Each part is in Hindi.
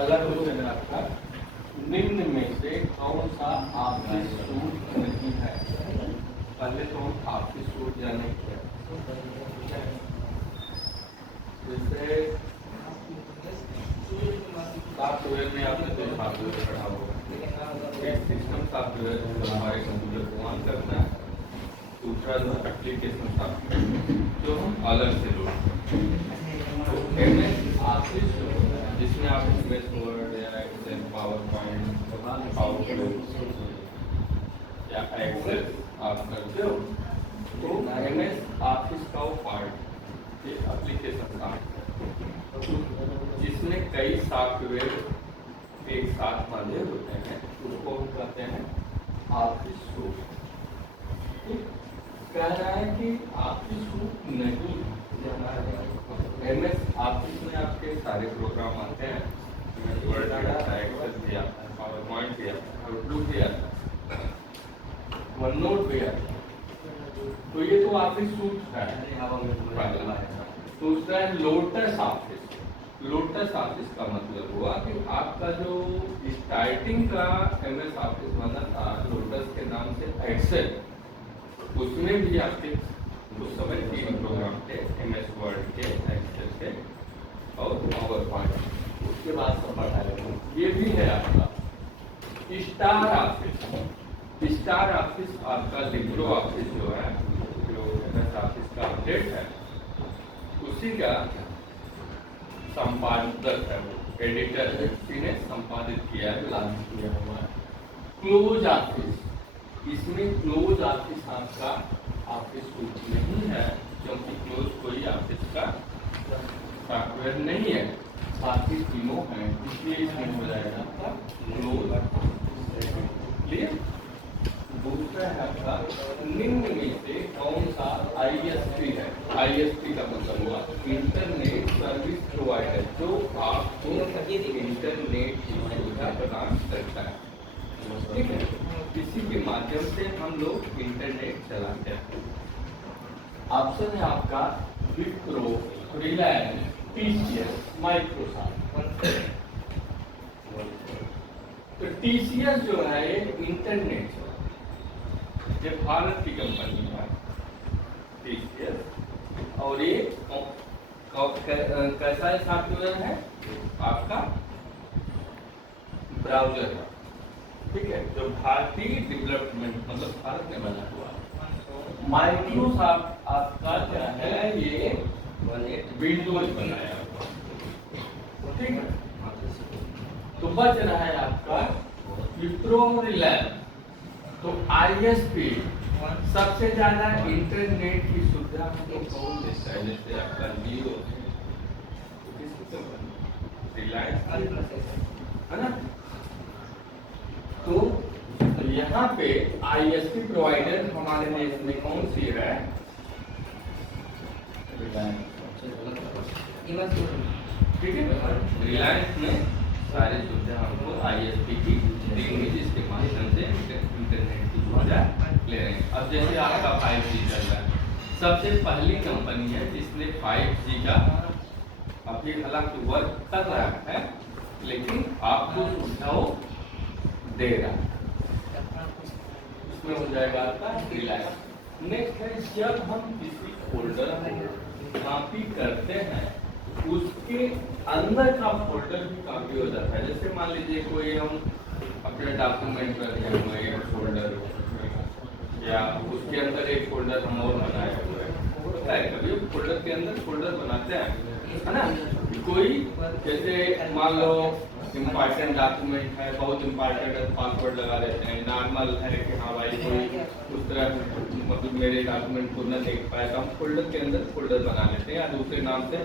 पहला क्वेश्चन है आपका, निम्न में से कौन सा ऑफिस सूट नहीं है? पहले तो हम ऑफिस सूट जानेंगे। जैसे सॉफ्टवेयर में आपने तो सॉफ्टवेयर पढ़ा होगा, एक सिस्टम सॉफ्टवेयर जो हमारे कंप्यूटर को ऑन करता है, दूसरा जो एप्लीकेशन सॉफ्टवेयर जो हम अलग से लोड करते हैं। तो एमएस ऑफिस जिसमें आप एमएस वर्ड या एक्सेल, पावर पॉइंट, या एक्सेल आप करते हो, तो एमएस ऑफिस का वो पार्ट ये एप्लीकेशन सॉफ्टवेयर जिसमें कई सॉफ्टवेयर एक साथ बंधे होते हैं, उसको हम कहते हैं ऑफिस सूट। कह रहा है कि ऑफिस सूट नहीं, एमएस ऑफिस में आपके सारे प्रोग्राम आते हैं, एमएस वर्ड भी आता है, एक्सेल भी आता है, पावर पॉइंट भी आता है, आउटलुक भी आता है, वन नोट भी आता है। तो ये तो ऑफिस सूट है। दूसरा है लोटस ऑफिस। लोटस ऑफिस का मतलब हुआ कि आपका जो स्टार्टिंग का एमएस ऑफिस बना था लोटस के नाम से एक्सेल, उसमें भी आपके उस समय 3 प्रोग्राम थे, एमएस वर्ड के, एक्सेल के और पावर पॉइंट। उसके बाद सब बढ़ाया, ये भी है आपका स्टार ऑफिस। स्टार ऑफिस आपका लिब्रो ऑफिस जो है, जो एमएस ऑफिस का अपडेट है, उसी का संपादक है, वो एडिटर है, उसी ने संपादित किया है, लागू किया हुआ है। क्लोज ऑफिस, इसमें क्लोज ऑफिस आपका ऑफिस सूट नहीं है, क्योंकि क्लोज कोई ऑफिस का सॉफ्टवेयर नहीं है, बाकी तीनों हैं, इसलिए इसमें हो जाएगा आपका क्लोज। क्लियर? दूसरा है आपका, निम्न में से कौन सा आईएसपी है? आईएसपी का मतलब हुआ इंटरनेट सर्विस प्रोवाइडर, जो आपको इंटरनेट की सुविधा प्रदान करता है। ठीक है, इसी के माध्यम से हम लोग इंटरनेट चलाते हैं। ऑप्शन है आपका विप्रो, रिलायंस, टीसीएस, माइक्रोसॉफ्ट। तो टीसीएस जो है इंटरनेट, ये भारत की कंपनी है टीसीएस, और ये कैसा सॉफ्टवेयर है आपका? ब्राउजर है, ठीक है, जो भारतीय डेवलपमेंट मतलब भारत में बना हुआ। माइक्रोसॉफ्ट आपका क्या है? ये विंडोज बनाया हुआ, ठीक है। तो बच रहा है आपका विप्रो, रिलायंस। तो आईएसपी सबसे ज्यादा इंटरनेट की सुविधा हमको कौन देता है? जैसे आपका जियो, रिलायंस है ना। तो यहाँ पे आईएसपी प्रोवाइडर हमारे देश में कौन सी है? ठीक है, रिलायंस में सारी सुविधा हमको आईएसपी की देंगे, जिसके माध्यम से इंटरनेट की सुविधा ले रहे हैं। अब जैसे आपका 5G चल रहा है, सबसे पहली कंपनी है जिसने 5G का अभी हालांकि वर्क कर रहा है, लेकिन आपको सुविधाओं दे रहा है, इसमें हो जाएगा आपका रिलायंस। नेक्स्ट है, जब हम किसी फोल्डर को कॉपी करते हैं, उसके अंदर का फोल्डर भी कॉपी हो जाता है। जैसे मान लीजिए कोई हम अपने डॉक्यूमेंट रखे हुए एक फोल्डर, या उसके अंदर एक फोल्डर हम और बनाए हुए हैं, होता है कभी फोल्डर के अंदर फोल्डर बनाते हैं, है ना। कोई जैसे मान लो इम्पॉर्टेंट डॉक्यूमेंट है, बहुत इम्पॉर्टेंट है, पासवर्ड लगा देते हैं। नॉर्मल है कि हाँ भाई कोई उस तरह मतलब मेरे डॉक्यूमेंट को न देख पाए, तो हम फोल्डर के अंदर फोल्डर बना लेते हैं, या दूसरे नाम से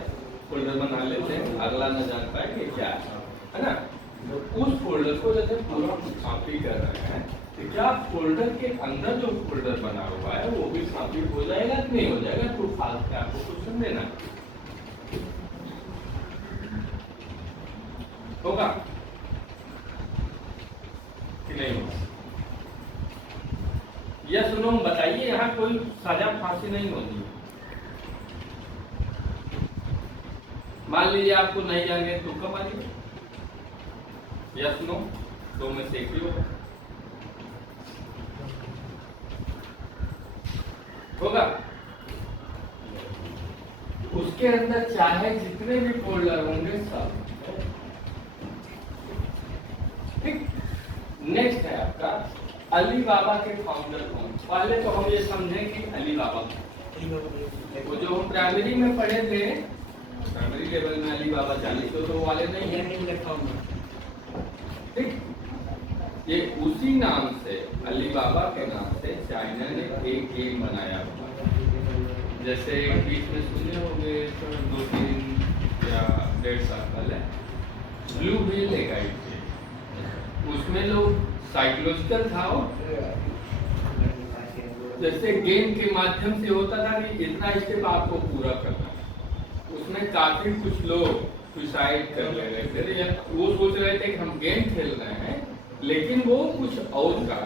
फोल्डर बना लेते हैं, अगला न जान पाए कि क्या है ना। तो उस फोल्डर को जैसे पूरा कॉपी कर रहे हैं, तो क्या फोल्डर के अंदर जो फोल्डर बना हुआ है वो भी कॉपी हो जाएगा कि नहीं हो जाएगा? तो फास्ट है, आपको क्वेश्चन देना होगा कि नहीं होगा? यस नो बताइए, यहाँ कोई सजा फांसी नहीं होती। मान लीजिए आपको नहीं जाएंगे तो कब आइए, यस नो, दो में से एक ही होगा। उसके अंदर चाहे जितने भी फोल्डर होंगे सब। ठीक। नेक्स्ट है आपका अली बाबा के फाउंडर कौन। पहले तो हम ये समझें कि अली बाबा वो जो हम प्राइमरी में पढ़े थे, प्राइमरी लेवल में अली बाबा जानी तो वाले नहीं है। ठीक। ये उसी नाम से अली बाबा के नाम से चाइना ने एक गेम बनाया हुआ। जैसे बीच में सुने होंगे 2-3 या 1.5 साल पहले ब्लू व्हेल एक आई थी, उसमें लोग साइकोलॉजिकल था। जैसे गेम के माध्यम से होता था कि इतना स्टेप आपको पूरा करना है, उसमें काफी कुछ लोग सुसाइड कर ले रहे थे या वो सोच रहे थे कि हम गेम खेल रहे हैं, लेकिन वो कुछ और का।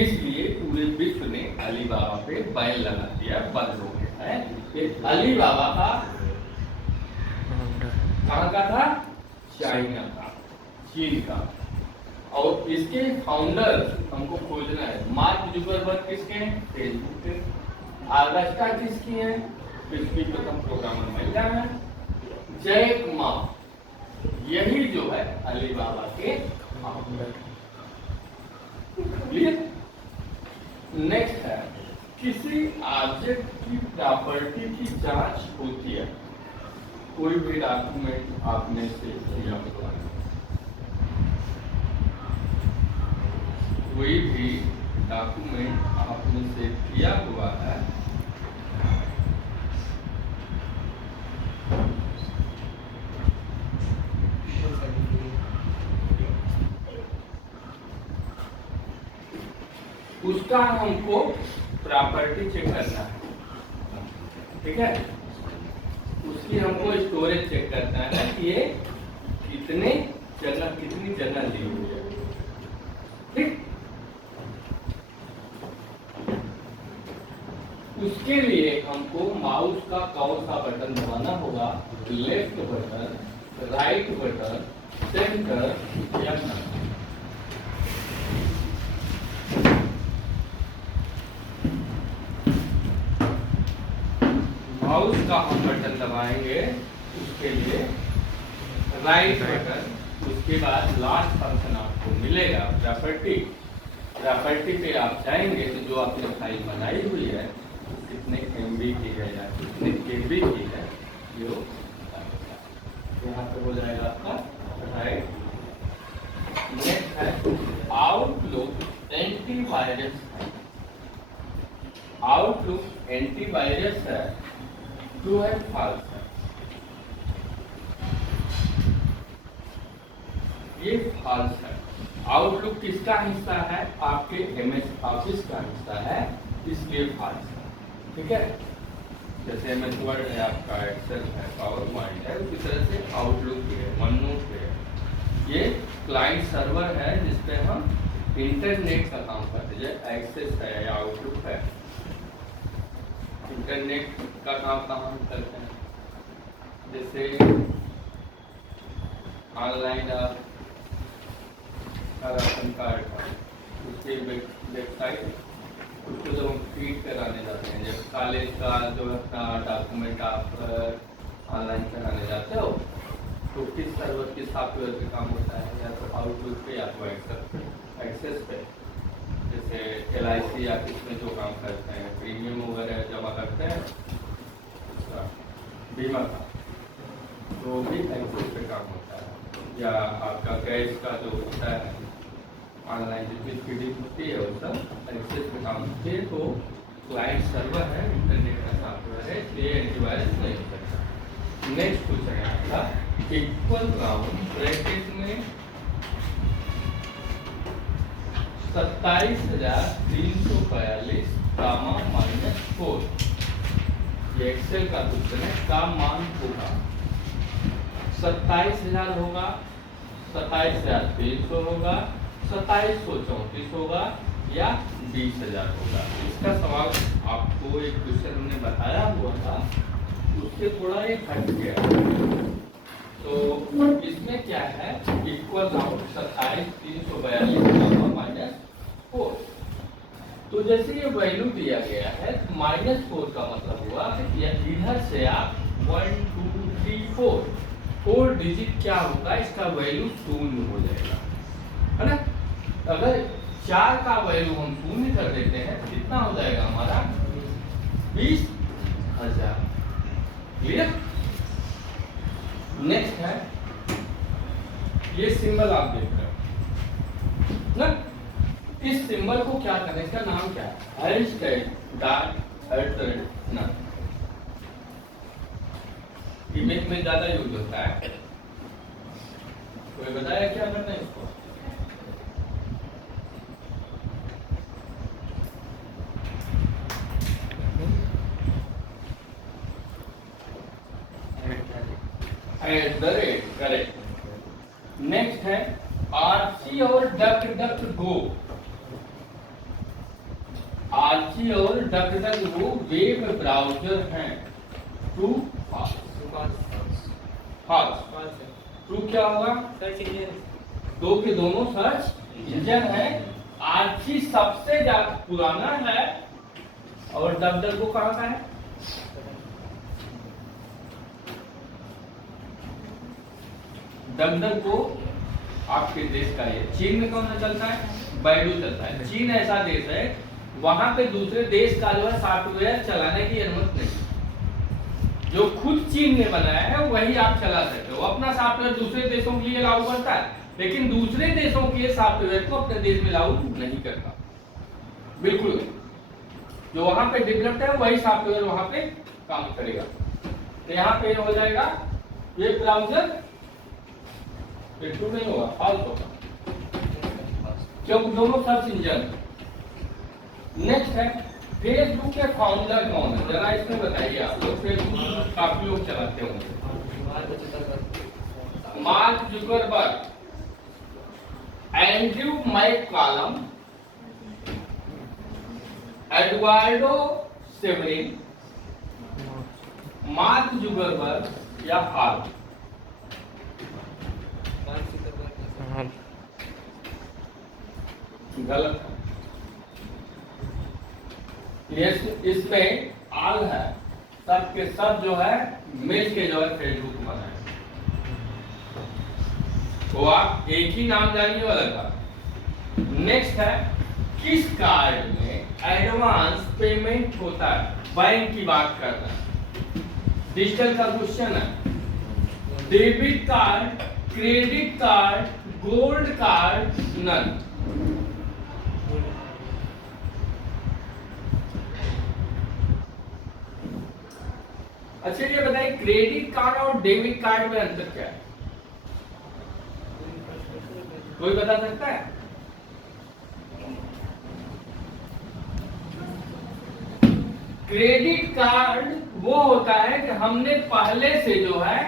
इसलिए पूरे विश्व ने अली बाबा पे बैन लगा दिया, बंद हो गया है। ये अली बाबा का कहाँ का था? चाइना का, चीन का। और इसके फाउंडर हमको खोजना है। मार्क जुकरबर्ग किसके हैं? फेसबुक के। आगस्टा किसकी है? विश्व की प्रथम प्रोग्रामर महिला है। जैक मा, यही जो है अली बाबा के फाउंडर। क्लियर? नेक्स्ट है किसी ऑब्जेक्ट की प्रॉपर्टी की जांच होती है। कोई भी डॉक्यूमेंट आपने से किया हुआ है, कोई भी डॉक्यूमेंट आपने से किया हुआ है, उसका हमको प्रॉपर्टी चेक करना है। ठीक है, उसकी हमको स्टोरेज चेक करना है कि ये कितनी जगह ली हुई है। ठीक, उसके लिए हमको माउस का कौन सा बटन दबाना होगा? Left button, right button, centre या नंबर। माउस का हम बटन दबाएंगे, उसके लिए राइट बटन, उसके बाद लास्ट फंक्शन आपको मिलेगा प्रॉपर्टी। प्रॉपर्टी पे आप जाएंगे तो जो आपने फाइल बनाई हुई है कितने MB की है या कितने KB की है, जो यहाँ पे हो जाएगा आपका राइट। नेक्स्ट है आउटलुक एंटीवायरस। आउटलुक एंटीवायरस है, ट्रू है फॉल्स है? ये फॉल्स है। आउटलुक किसका हिस्सा है? आपके MS ऑफिस का हिस्सा है, इसलिए फॉल्स है। ठीक है, जैसे MS वर्ड है आपका, एक्सेल है, पावर पॉइंट है, उसी तरह से आउटलुक भी है, OneNote भी है। ये क्लाइंट सर्वर है जिसपे हम इंटरनेट का काम करते हैं। एक्सेस है या आउटलुक है, इंटरनेट का काम कहाँ करते हैं? जैसे ऑनलाइन राशन कार्ड उसकी वेबसाइट, उसको जब हम फीड कराने जाते हैं, जब कॉलेज का जो अपना डॉक्यूमेंट आप ऑनलाइन कराने जाते हो, तो किस सर्वर किस सॉफ्टवेयर पे काम होता है? या तो आउटलुक पे या तो एक्सेस पे। जैसे LIC या किसमें जो काम करते हैं, प्रीमियम वगैरह जमा करते हैं बीमा का, तो भी एक्सेस पे काम होता है। या आपका गैस का जो होता है ऑनलाइन जितनी फीडिंग होती है वो सब एक्सेस पे काम होती है। तो क्लाइंट सर्वर है, इंटरनेट का सॉफ्टवेयर है, इसलिए एंटीवायरस नहीं हो सकता। नेक्स्ट क्वेश्चन है आपका इक्वल राउंड ब्रैकेट में 27,342 कामा -4। ये एक्सेल का क्वेश्चन है। का मान होगा 27,000 होगा, 27,300 होगा, 2734 होगा या 20,000 होगा। इसका सवाल आपको एक क्वेश्चन हमने बताया हुआ था, उससे थोड़ा एक हट गया। तो इसमें क्या है, इक्वल राउंड 27,342 माइनस 4। तो जैसे ये वैल्यू दिया गया है, -4 का मतलब हुआ कि इधर से आप 1 2 3 4 डिजिट क्या होगा, इसका वैल्यू 0 हो जाएगा, है ना। अगर 4 का वैल्यू हम 0 कर देते हैं, कितना हो जाएगा हमारा 20,000। क्लियर। नेक्स्ट है ये सिंबल आप देख रहे हो ना, इस सिंबल को क्या करना है, इसका नाम क्या है, हैशटैग डॉट ना, इमेज में ज्यादा यूज होता है। कोई बताया क्या करना है इसको? करेक्ट। नेक्स्ट है आरसी और डक डक गो। आरसी और duck duck go web browser हैं। True false. ट्रू क्या होगा, सर्च इंजन, दो के दोनों सर्च इंजन है। आरसी सबसे ज्यादा पुराना है और डक डक गो कहाँ का है? डक को आपके देश का है। चीन में कौन सा चलता है? बैडू चलता है। चीन ऐसा देश है वहां पे दूसरे देश का जो है सॉफ्टवेयर चलाने की अनुमति नहीं। जो खुद चीन ने बनाया है वही आप चला सकते हो। अपना सॉफ्टवेयर दूसरे देशों के लिए लागू करता है, लेकिन दूसरे देशों के सॉफ्टवेयर को अपने देश में लागू नहीं करता। बिल्कुल, जो वहां पे डेवलप्ड है वही सॉफ्टवेयर वहां पे काम करेगा। तो यहाँ पे हो जाएगा ये ब्राउजर ट्रू नहीं होगा, फॉल्स होगा, क्योंकि दोनों सर्च इंजन। नेक्स्ट है फेसबुक के फाउंडर कौन है, जरा इसमें बताइए। आप लोग फेसबुक काफी लोग चलाते होंगे। Mark Zuckerberg, Andrew McCollum, Eduardo Saverin, Mark Zuckerberg या हाल? गलत है। इसमें आल है, सब के सब जो है मिल के जो है फेसबुक बनाए। तो आप एक ही नाम जानिए वाला था। नेक्स्ट है किस कार्ड में एडवांस पेमेंट होता है? बैंक की बात कर रहे हैं, डिजिटल का क्वेश्चन है। Debit card, credit card, gold card, none. अच्छा ये बताइए क्रेडिट कार्ड और डेबिट कार्ड में अंतर क्या है? कोई बता सकता है? क्रेडिट कार्ड वो होता है कि हमने पहले से जो है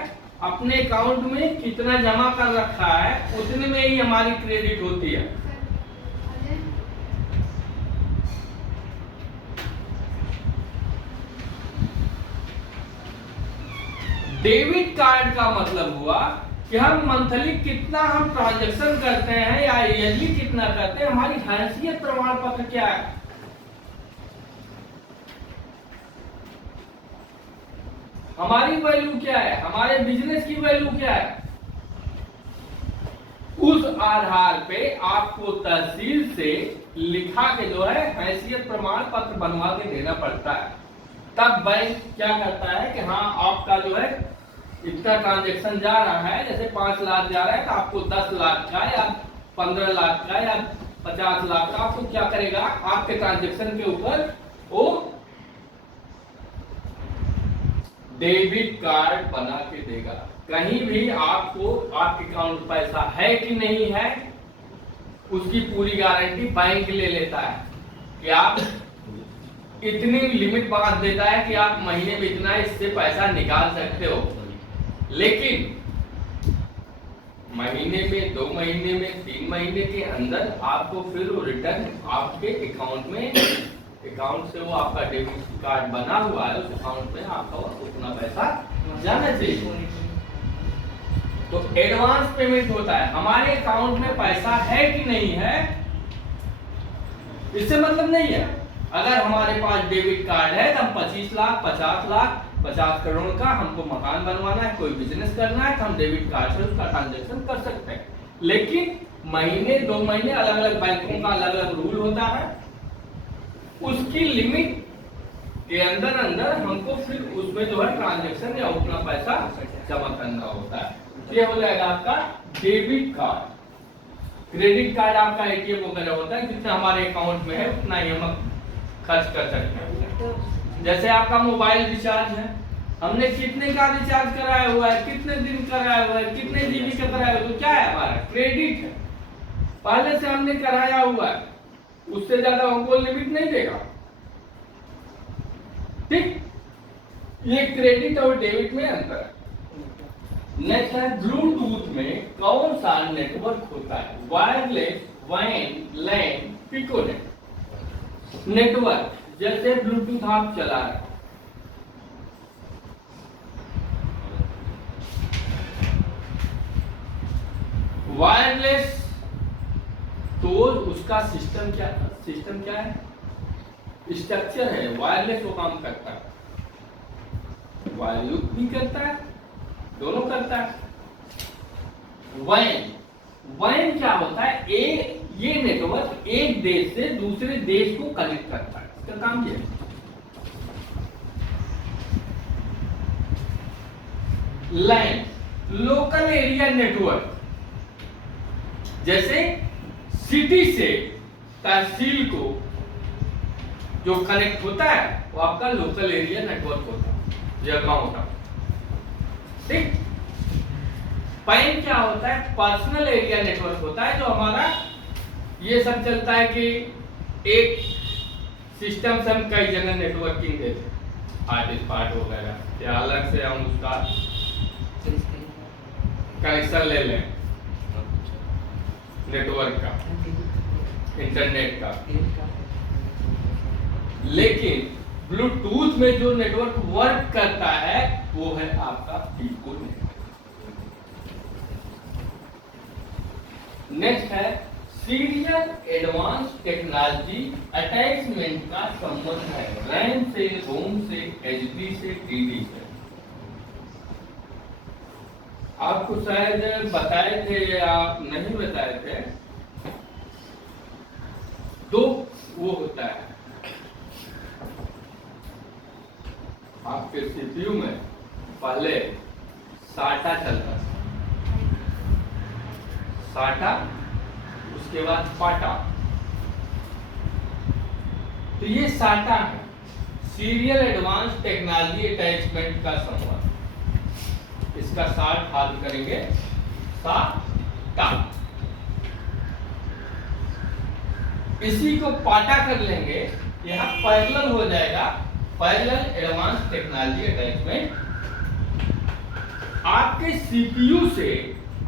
अपने अकाउंट में कितना जमा कर रखा है उतने में ही हमारी क्रेडिट होती है। डेबिट कार्ड का मतलब हुआ कि हम मंथली कितना हम ट्रांजैक्शन करते हैं या ईयरली कितना करते हैं, हमारी हैसियत प्रमाण पत्र क्या है। हमारी वैल्यू क्या है, हमारे बिजनेस की वैल्यू क्या है, उस आधार पे आपको तहसील से लिखा के जो है हैसियत प्रमाण पत्र बनवा के देना पड़ता है। तब बैंक क्या करता है कि हाँ आपका जो है इतना ट्रांजैक्शन जा रहा है, जैसे 5 लाख जा रहा है तो आपको 10 लाख का या 15 लाख का या 50 लाख का आपको क्या करेगा, आपके ट्रांजैक्शन के ऊपर वो डेबिट कार्ड बना के देगा। कहीं भी आपको आपके अकाउंट में पैसा है कि नहीं है उसकी पूरी गारंटी बैंक ले लेता है कि आप इतनी लिमिट बांध देता है कि आप महीने में इतना इससे पैसा निकाल सकते हो। लेकिन महीने में, 2 महीने में, 3 महीने के अंदर आपको फिर रिटर्न आपके अकाउंट में, अकाउंट से वो आपका डेबिट कार्ड बना हुआ है उस अकाउंट में आपका उतना पैसा जाना चाहिए। तो एडवांस पेमेंट होता है, हमारे अकाउंट में पैसा है कि नहीं है इससे मतलब नहीं है। अगर हमारे पास डेबिट कार्ड है तो हम 25 लाख 50 लाख 50 करोड़ का हमको मकान बनवाना है, कोई बिजनेस करना है तो हम डेबिट कार्ड से उसका ट्रांजैक्शन कर सकते हैं। लेकिन महीने 2 महीने अलग अलग बैंकों का अलग अलग रूल होता है, उसकी लिमिट के अंदर अंदर हमको फिर उसमें जो है ट्रांजैक्शन या उतना पैसा जमा करना होता है। ये हो जाएगा आपका डेबिट कार्ड। क्रेडिट कार्ड आपका एटीएम वगैरह होता है, जितना हमारे अकाउंट में है उतना ही हम खर्च कर सकते हैं। जैसे आपका मोबाइल रिचार्ज है, हमने कितने का रिचार्ज कराया हुआ है, कितने दिन कराया हुआ है, कितने जीबी का कराया हुआ है, तो क्या है हमारा क्रेडिट है, पहले से हमने कराया हुआ है, उससे ज्यादा हमको लिमिट नहीं देगा। ठीक, ये क्रेडिट और डेबिट में अंतर है। नेक्स्ट है ब्लूटूथ में कौन सा नेटवर्क होता है? वायरलेस, वैन, लैन, पिकोनेट। नेटवर्क जैसे ब्लूटूथ आप चला रहे हैं, वायरलेस तो उसका सिस्टम क्या है, स्ट्रक्चर है। वायरलेस वो काम करता है, वायरयुक्त भी करता है, दोनों करता है। वैन क्या होता है? ये नेटवर्क एक देश से दूसरे देश को कनेक्ट करता है, इसका काम ये है। लैन लोकल एरिया नेटवर्क, जैसे सिटी से तहसील को जो कनेक्ट होता है वो आपका लोकल एरिया नेटवर्क होता है, यह गांव का। ठीक, पैन क्या होता है? पर्सनल एरिया नेटवर्क होता है, जो हमारा ये सब चलता है कि एक सिस्टम से हम कई जगह नेटवर्किंग देते हैं, आर्टिस्ट पार्ट वगैरह, या अलग से हम उसका कनेक्शन ले लें नेटवर्क का, इंटरनेट का। लेकिन ब्लूटूथ में जो नेटवर्क वर्क करता है वो है आपका पिको नेटवर्क। नेक्स्ट है सीरियल एडवांस टेक्नोलॉजी अटैचमेंट का संबंध है रैम से, रोम से, एचडी से, डीडी से। आपको शायद बताए थे या आप नहीं बताए थे, दो वो होता है आपके सीपीयू में। पहले साटा चलता था, साटा, उसके बाद पाटा। तो ये साटा है, सीरियल एडवांस टेक्नोलॉजी अटैचमेंट का संबंध। इसका साठ हाल करेंगे, साटा। इसी को पाटा कर लेंगे, यहां पैरेलल हो जाएगा, पैरेलल एडवांस टेक्नोलॉजी अटैचमेंट। आपके सीपीयू से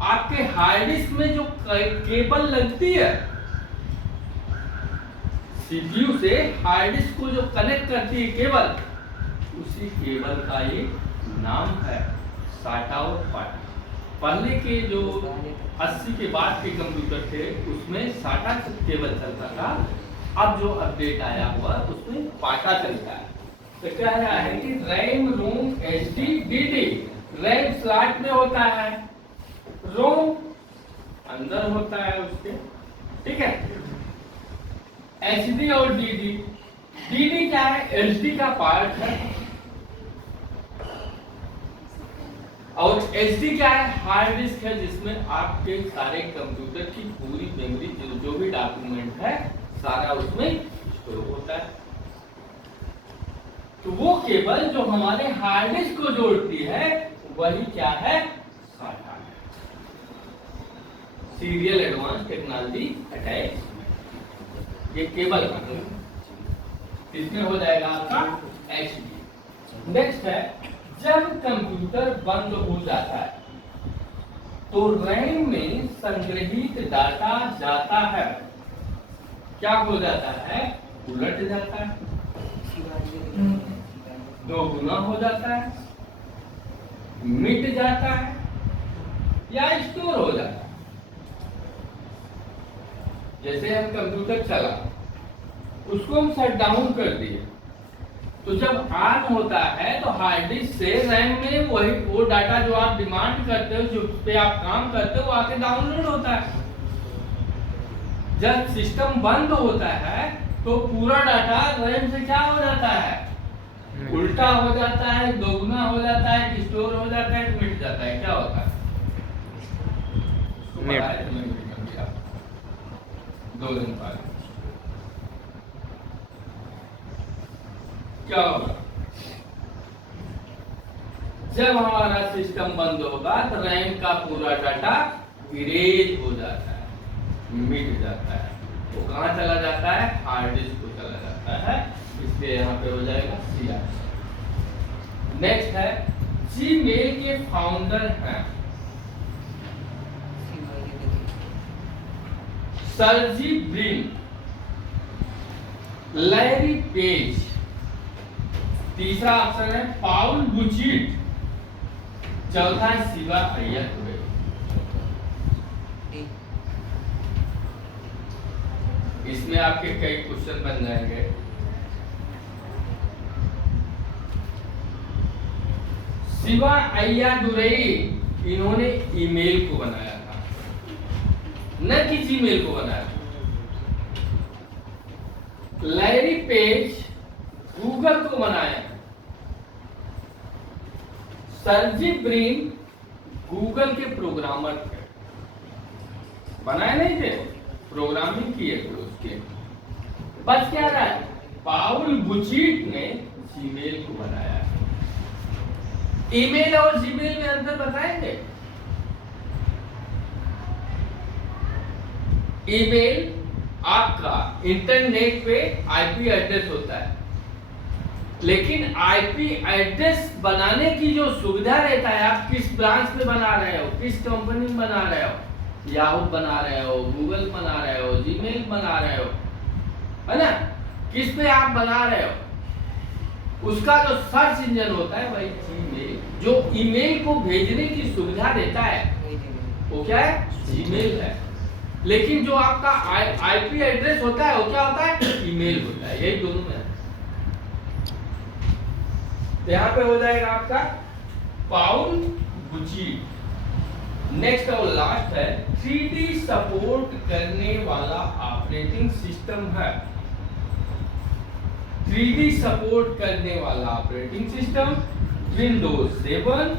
आपके हार्ड डिस्क में जो केबल लगती है, सीपीयू से हार्ड डिस्क को जो कनेक्ट करती है केबल, उसी केबल का ये नाम है साटा और पाटा। पहले के जो 80 के बाद के कंप्यूटर थे उसमें साटा केबल चलता था, अब जो अपडेट आया हुआ उसमें पाटा चलता है। तो कह रहा है कि रैम, रोम, एचडी, डीडी। रैम स्लॉट में होता है, रोम अंदर होता है उसके, ठीक है। एचडी और डीडी, डीडी क्या है? एचडी का पार्ट है, और एचडी क्या है? हार्ड डिस्क है, जिसमें आपके सारे कंप्यूटर की पूरी मेमोरी, जो भी डॉक्यूमेंट है सारा उसमें स्टोर होता है। तो वो केबल जो हमारे हार्ड डिस्क को जोड़ती है वही क्या है? साटा है, सीरियल एडवांस टेक्नोलॉजी अटैचमेंट। ये केबल का इसमें हो जाएगा आपका एचडी। नेक्स्ट है, जब कंप्यूटर बंद हो जाता है तो रैम में संग्रहित डाटा जाता है, क्या हो जाता है? उलट जाता है, दोगुना हो जाता है, मिट जाता है, या स्टोर हो जाता है। जैसे हम कंप्यूटर चला, उसको हम शट डाउन कर दिए, तो जब ऑन होता है तो हार्ड डिस्क से रैम में वही वो डाटा जो आप डिमांड करते हो, जो पे आप काम करते हो, वो आके डाउनलोड होता है। जब सिस्टम बंद होता है तो पूरा डाटा रैम से क्या हो जाता है, उल्टा हो जाता है, दोगुना हो जाता है, स्टोर हो जाता है, मिट जाता है। क्या होता है? दो दिन बाद क्या होगा? जब हमारा सिस्टम बंद होगा तो रैम का पूरा डाटा इरेज हो जाता है, मिट जाता है। वो कहाँ चला जाता है? हार्ड डिस्क को चला जाता है। इसलिए यहाँ पे हो जाएगा CR। नेक्स्ट है जीमेल के फाउंडर हैं सर्जी ब्रिन, लैरी पेज, तीसरा ऑप्शन है पाउल बुचिट, चौथा है शिवा अय्यर। इसमें आपके कई क्वेश्चन बन जाएंगे। शिवा अय्यादुरई इन्होंने ईमेल को बनाया था, न कि जीमेल को बनाया था। लैरी पेज गूगल को बनाया, सर्जी ब्रिन गूगल के प्रोग्रामर थे, बनाए नहीं थे, प्रोग्रामिंग किए थे उसके। बस क्या रहा है, पाउल बुचिट ने जीमेल को बनाया। ईमेल और जीमेल में अंतर बताएंगे? ईमेल आपका इंटरनेट पे आईपी एड्रेस होता है, लेकिन आईपी एड्रेस बनाने की जो सुविधा रहता है, आप किस ब्रांच में बना रहे हो, किस कंपनी में बना रहे हो, याहू बना रहे हो, गूगल बना रहे हो, जीमेल बना रहे हो, है ना, किस पे आप बना रहे हो, उसका जो सर्च इंजन होता है वही जीमेल, जो ईमेल को भेजने की सुविधा देता है वो क्या है? जीमेल है। लेकिन जो आपका आईपी एड्रेस होता है वो क्या होता है? ईमेल होता है। यही दोनों में है। यहाँ पे हो जाएगा आपका पाउल बुचिट। नेक्स्ट और लास्ट है 3D सपोर्ट करने वाला ऑपरेटिंग सिस्टम है। 3D सपोर्ट करने वाला operating system Windows 7,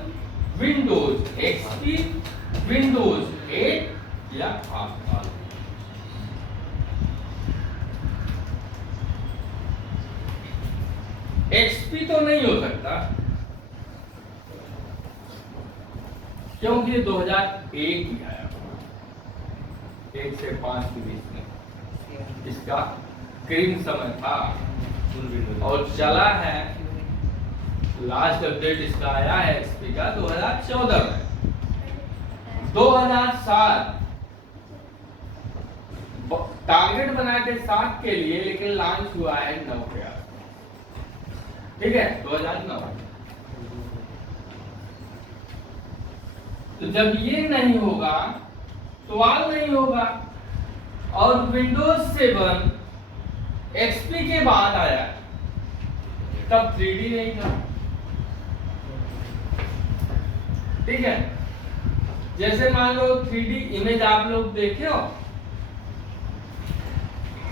Windows XP, Windows 8 या आपका XP तो नहीं हो सकता, क्योंकि 2001 ही आया, 1 से 5 के बीच में इसका क्रीम समय था और चला है। लास्ट अपडेट इसका आया है XP का 2014 में। 2007 टारगेट बनाए थे 7 के लिए, लेकिन लॉन्च हुआ है 9 के आसपास। ठीक है, 2009। तो जब ये नहीं होगा तो वाल नहीं होगा। और विंडोज 7 XP के बाद आया, तब 3D नहीं था। ठीक है, जैसे मान लो 3D इमेज आप लोग देखे हो,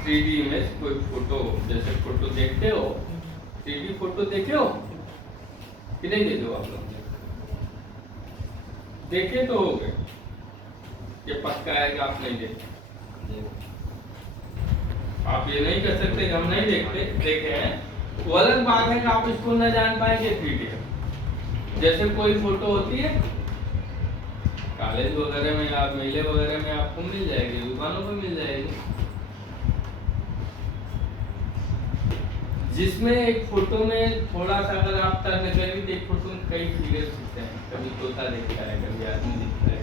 3D इमेज कोई फोटो, जैसे फोटो देखते हो, 3D फोटो देखे हो कि नहीं देखे हो? आप लोग देखे तो हो गए, ये पक्का है कि आप नहीं देखे। आप ये नहीं कर सकते कि हम नहीं देखते, देखे हैं। वो अलग बात है कि आप इसको न जान पाएंगे 3D। जैसे कोई फोटो होती है कॉलेज वगैरह में या मेले वगैरह में आपको मिल जाएगी, दुकानों पे मिल जाएगी, जिसमें एक फोटो में थोड़ा सा अगर आप टर्न करेंगे तो एक फोटो में कई फिगर दिखते हैं। कभी तोता दिखता है, कभी आदमी दिखता है,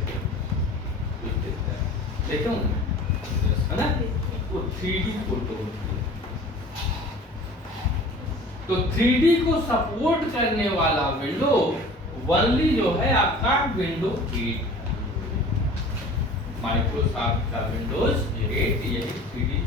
कुछ दिखता है, देखो है ना? वो 3D फोटो होती है। तो 3D को सपोर्ट करने वाला विंडो ओनली जो है आपका विंडो 8। माइक्रोसॉफ्ट का विंडोज 8 यही 3D